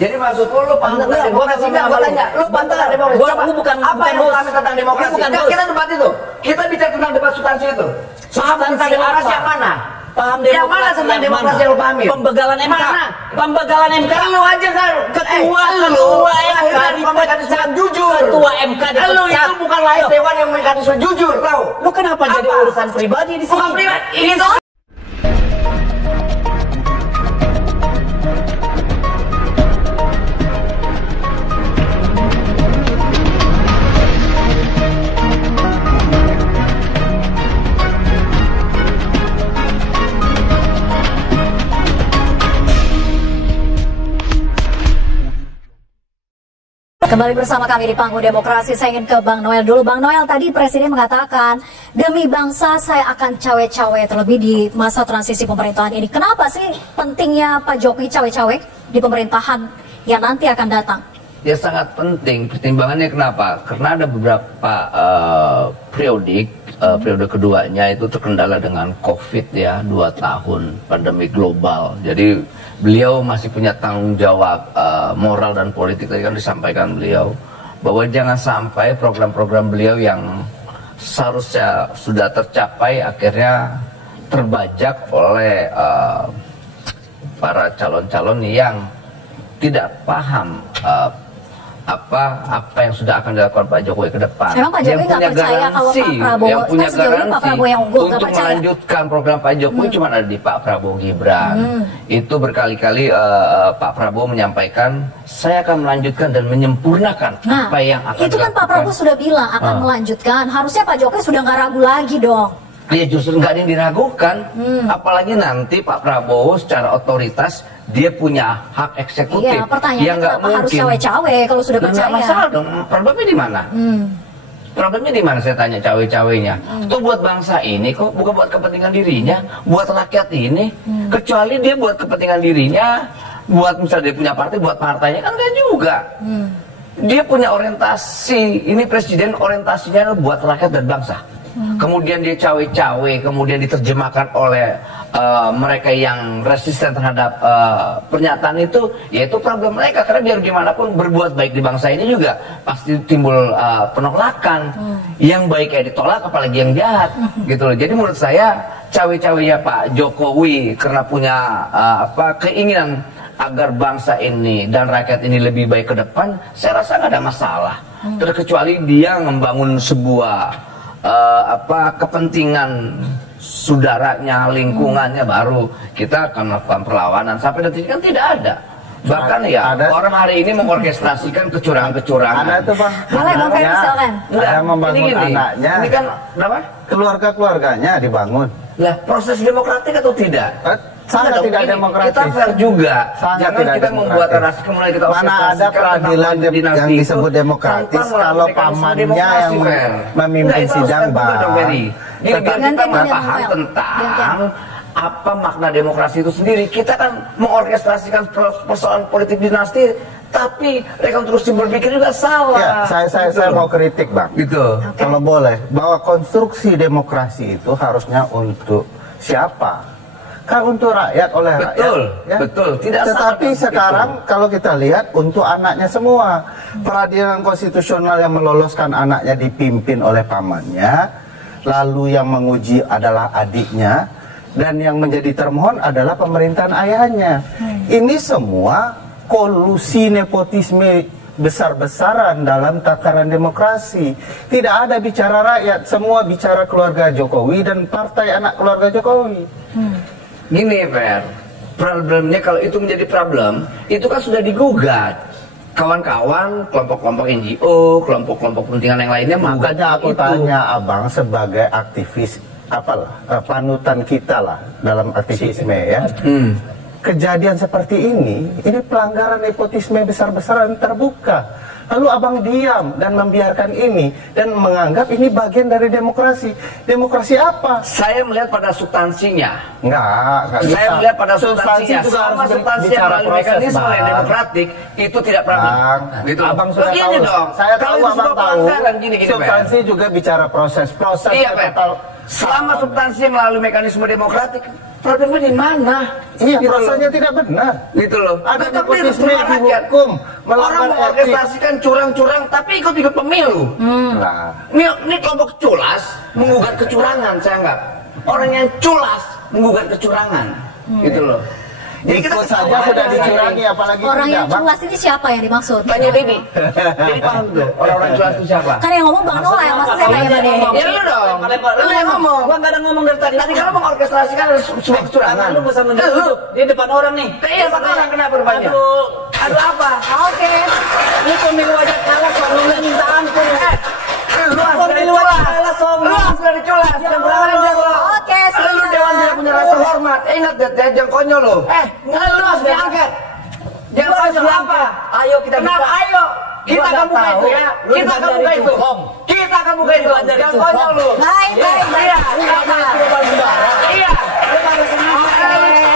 Jadi maksudmu lu paham tentang demokrasi? Gue tanya, lu paham tentang demokrasi? Lu bukan apa yang lu paham tentang demokrasi? Kita debat itu. Kita bicara tentang debat substansi itu. Paham tentang demokrasi yang mana? Paham yang mana tentang demokrasi yang lu pahami? Pembegalan MK. Pembegalan MK. Lu aja kan ketua MK di mekanisme jujur. Ketua MK dipecat. Lu itu bukan lahir dewan yang mekanisme jujur, tahu? Lu kenapa jadi urusan pribadi di sini? Bukan pribadi. Ini tuh Kembali bersama kami di Panggung Demokrasi. Saya ingin ke Bang Noel dulu. Bang Noel, tadi Presiden mengatakan demi bangsa saya akan cawe-cawe, terlebih di masa transisi pemerintahan ini. Kenapa sih pentingnya Pak Jokowi cawe-cawe di pemerintahan yang nanti akan datang? ya sangat penting. Pertimbangannya kenapa? Karena ada beberapa periode keduanya itu terkendala dengan COVID ya, 2 tahun pandemi global. Jadi beliau masih punya tanggung jawab moral dan politik. Tadi kan disampaikan beliau bahwa jangan sampai program-program beliau yang seharusnya sudah tercapai akhirnya terbajak oleh para calon-calon yang tidak paham apa yang sudah akan dilakukan Pak Jokowi ke depan. Emang Pak Jokowi nggak percaya kalau Pak Prabowo, yang punya garansi yang unggul, untuk melanjutkan program Pak Jokowi cuma ada di Pak Prabowo Gibran. Itu berkali-kali Pak Prabowo menyampaikan saya akan melanjutkan dan menyempurnakan apa yang akan itu kan Pak Prabowo sudah bilang akan melanjutkan. Harusnya Pak Jokowi sudah nggak ragu lagi dong. Ya justru nggak ada yang diragukan. Apalagi nanti Pak Prabowo secara otoritas dia punya hak eksekutif. Iya, pertanyaannya yang nggak mungkin harus cawe-cawe kalau sudah percaya. Nggak masalah dong. Problemnya di mana? Problemnya di mana saya tanya cawe-cawenya? Itu buat bangsa ini kok, bukan buat kepentingan dirinya, buat rakyat ini. Kecuali dia buat kepentingan dirinya, buat misalnya dia punya partai, buat partainya kan enggak juga. Dia punya orientasi. Ini presiden orientasinya buat rakyat dan bangsa. Kemudian dia cawe-cawe, kemudian diterjemahkan oleh mereka yang resisten terhadap pernyataan itu, yaitu problem mereka. Karena biar gimana pun berbuat baik di bangsa ini juga pasti timbul penolakan. Yang baiknya ditolak, apalagi yang jahat, gitu loh. Jadi menurut saya cawe-cawenya Pak Jokowi karena punya keinginan agar bangsa ini dan rakyat ini lebih baik ke depan, saya rasa nggak ada masalah. Terkecuali dia membangun sebuah kepentingan saudaranya, lingkungannya, baru kita akan melakukan perlawanan. Sampai detik ini kan tidak ada. Bahkan orang hari ini mengorkestrasikan kecurangan-kecurangan. Ada itu Pak. Boleh Bang Ferry silakan. Saya membangun anaknya. Ini kan apa? Keluarga-keluarganya dibangun. Lah proses demokratik atau tidak? Sangat tidak demokratis. Kita fair juga. Jangan kita membuat narasi kemudian kita mana ada peradilan yang disebut demokratis kalau pamannya yang memimpin sidang Bang. Jadi biar kita paham tentang apa makna demokrasi itu sendiri. Kita kan mengorkestrasikan persoalan politik dinasti, tapi rekonstruksi berpikir juga salah. Ya, saya mau kritik Bang. Gitu. Kalau boleh, bahwa konstruksi demokrasi itu harusnya untuk siapa? Kan untuk rakyat, oleh rakyat. Ya? Betul. Tidak Tetapi sekarang kalau kita lihat untuk anaknya semua. Peradilan konstitusional yang meloloskan anaknya dipimpin oleh pamannya, lalu yang menguji adalah adiknya, dan yang menjadi termohon adalah pemerintahan ayahnya. Ini semua kolusi nepotisme besar-besaran dalam tataran demokrasi. Tidak ada bicara rakyat, semua bicara keluarga Jokowi dan partai anak keluarga Jokowi. Gini Fer, problemnya kalau itu menjadi problem, itu kan sudah digugat. Kawan-kawan, kelompok-kelompok NGO, kelompok-kelompok kepentingan yang lainnya menggugat. Bukannya aku tanya Abang sebagai aktivis, panutan kita lah dalam aktivisme ya. Kejadian seperti ini pelanggaran nepotisme besar-besaran terbuka. Lalu Abang diam dan membiarkan ini dan menganggap ini bagian dari demokrasi. Demokrasi apa? Saya melihat pada substansinya. Enggak Saya bisa. melihat pada substansinya. Juga Sama harus substansi yang bicara melalui proses, mekanisme Bang. yang demokratik itu tidak problem. Gitu. Abang sudah begini tahu. dong. Saya tahu kalau itu Abang sebuah tahu. gini, Substansi juga bicara proses. Iya, Pak. Selama substansi melalui mekanisme demokratik, Problemnya di mana? Iya, Gitu prosesnya tidak benar. Gitu loh. Ada Tapi nepotisme rumah di rakyat. hukum, Orang melanggar etik. mengorkestrasikan curang-curang tapi ikut-ikut pemilu. Nah, Ini kelompok culas menggugat kecurangan, saya anggap. Orang yang culas menggugat kecurangan. Gitu loh. ikut saja sudah dicurangi, apalagi Orang tidak, yang Bang. culas ini siapa yang dimaksud? Tanya Dedi. Dedi paham tuh orang-orang culas itu siapa? Kan yang ngomong Bang Noel, masa saya tanya Bang Dedi? Ya lu dong. Lu yang ngomong. Gua nggak ada ngomong dari tadi. Tadi kan lu mengorkestrasikan sebuah kecurangan. Lu bisa menunjuk di depan orang nih. Iya, depan orang kenapa rupanya? Aduh apa? Oke. Ini pemilu aja kalah soal lu minta ampun. Lu Pemilu aja kalah soal Lu sudah diculas. Jangan kurang ajar lu. Oke, Lu siap. jangan tidak punya rasa hormat. Ingat deh, jangan konyol lu. Lu harus diangkat. Jangan konyol apa? Ayo kita Kenapa? buka. Ayo. Kita Gua akan nggak buka tahu. itu ya. Lu Kita akan buka itu. Kita akan buka itu. Lu dari Jangan Tuhan. konyol lu. Baik, baik, baik. Iya. Silakan. Iya.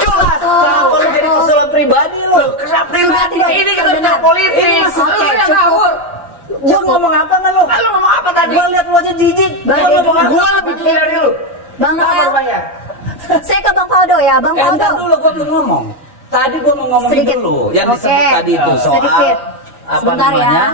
Culas. Kenapa lu jadi persoalan pribadi lu? Kenapa pribadi? Ini kita Terdengar. bicara politik. Ini masih Lu oke, yang cukup. ngawur. Gua ngomong apa nggak lu? Lu ngomong apa tadi? Gua lihat lu aja jijik. Bang Gua Dedi. ngomong apa? Gua lebih tua dari lu. Bang Apa Noel, rupanya? saya ke Bang Faldo ya, Bang Faldo. Entar dulu gua belum ngomong. Tadi gua mau ngomongin Sedikit. dulu yang Oke. disebut tadi itu soal Sedikit. apa Sebentar ya. namanya?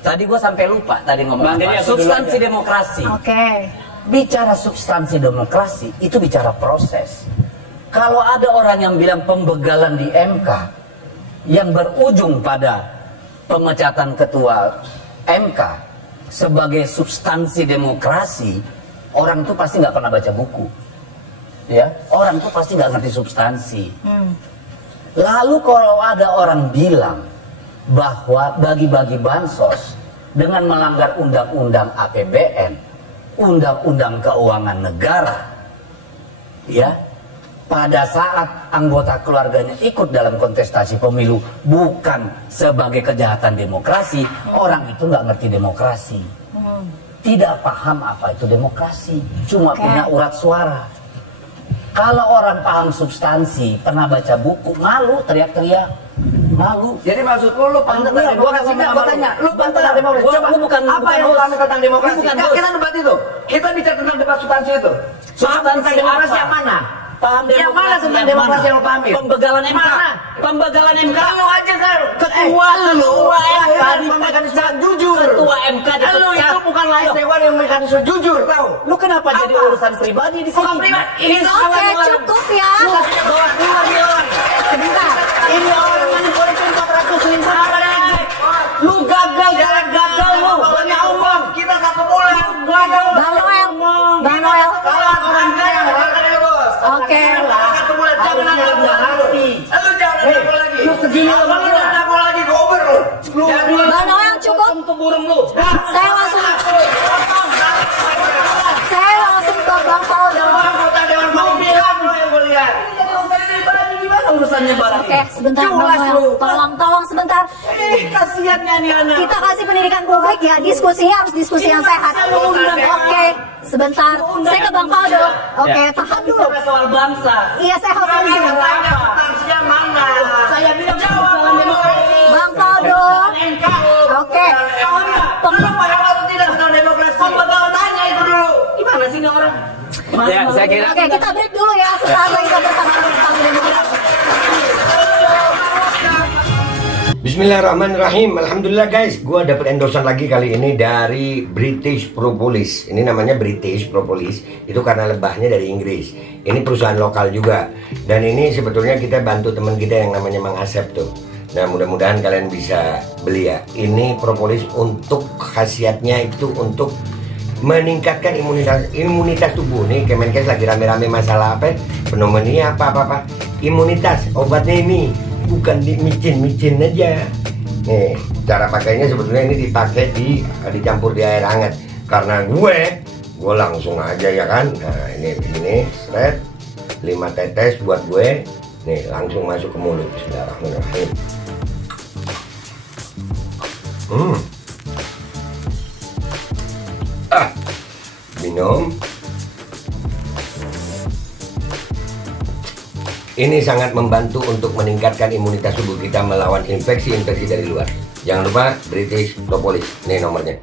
Tadi gua sampai lupa tadi ngomong Bang Dedi, apa? aku dulu Substansi aja. demokrasi. Oke. Bicara substansi demokrasi itu bicara proses. Kalau ada orang yang bilang pembegalan di MK yang berujung pada pemecatan ketua MK sebagai substansi demokrasi, orang itu pasti nggak pernah baca buku, ya. Orang itu pasti nggak ngerti substansi. Lalu kalau ada orang bilang bahwa bagi-bagi bansos dengan melanggar undang-undang APBN, undang-undang keuangan negara, ya, pada saat anggota keluarganya ikut dalam kontestasi pemilu bukan sebagai kejahatan demokrasi, orang itu nggak ngerti demokrasi, tidak paham apa itu demokrasi, cuma Oke. punya urat suara. Kalau orang paham substansi, pernah baca buku, malu teriak-teriak, malu. Jadi maksud lu paham tentang Bener, gua demokrasi? ngomong Nggak, sama gua tanya, lu paham Bentar, tentang demokrasi? gua- Coba, gua bukan- apa bukan yang lu host. paham tentang demokrasi? Lu bukan Nggak, host. kita debat itu. Kita bicara tentang debat substansi itu. Paham tentang demokrasi apa? yang mana? Paham Yang mana tentang demokrasi yang lu pahami? Pembegalan MK. Mana? Pembegalan MK. Lu aja kan Ketua MK di mekanisme jujur. Ketua MK dipecat. Lu itu bukan lain dewan yang mekanisme jujur, tahu? Lu kenapa jadi Apa? urusan pribadi di sini? Bukan pribadi. Ini Oke, soal cukup ya. bawa keluar nih orang. Sebentar. Ini orang money politik 450. Lu gagal lu. Banyak umum. Kita 1 bulan. Gagal. Bang Noel, Bang Noel. Kalah orang kaya. Makanya bos. Oke. Kalah 1 bulan. Jangan ngaku lagi. Lu jangan ngaku lagi. Lu segini lu ngaku lagi gober lu. Bang Noel cukup. Untuk burung lu. Saya langsung ke Bang Faldo. Anggota dewan pimpinan lu yang gue lihat. Jadi urusan pribadi gimana urusannya barang Oke, sebentar Bang Noel. Tolong sebentar. Kasiannya nih anak. Kita kasih pendidikan publik ya, diskusinya harus diskusi yang sehat. Oke, sebentar. Saya ke Bang Faldo. Oke, tahan dulu. Bicara soal bangsa. Iya, saya harus Saya izin. tanya substansinya mana? Saya bilang Jawab dalam demokrasi. Bang Faldo. MK. Oke. Lu paham atau tidak tentang demokrasi? Tanya itu dulu. Gimana sih ini orang? Ya, saya kira Oke, kita break dulu ya. Sesaat lagi kita bersama tentang demokrasi. Bismillahirrahmanirrahim. Alhamdulillah guys, gue dapet endorsean lagi kali ini dari British Propolis. Ini namanya British Propolis, itu karena lebahnya dari Inggris. Ini perusahaan lokal juga. Dan ini sebetulnya kita bantu teman kita yang namanya Mang Asep tuh. Nah, mudah-mudahan kalian bisa beli ya. Ini propolis untuk khasiatnya itu untuk meningkatkan imunitas tubuh. Nih Kemenkes lagi rame-rame masalah apa? Pneumonia apa. Imunitas, obatnya ini bukan micin aja. Nih, cara pakainya sebetulnya ini dipakai dicampur di air hangat. Karena gue langsung aja ya kan. Nah, ini seret 5 tetes buat gue. Nih, langsung masuk ke mulut. Bismillahirrahmanirrahim. Minum. Ini sangat membantu untuk meningkatkan imunitas tubuh kita melawan infeksi dari luar. Jangan lupa British Propolis. Ini nomornya.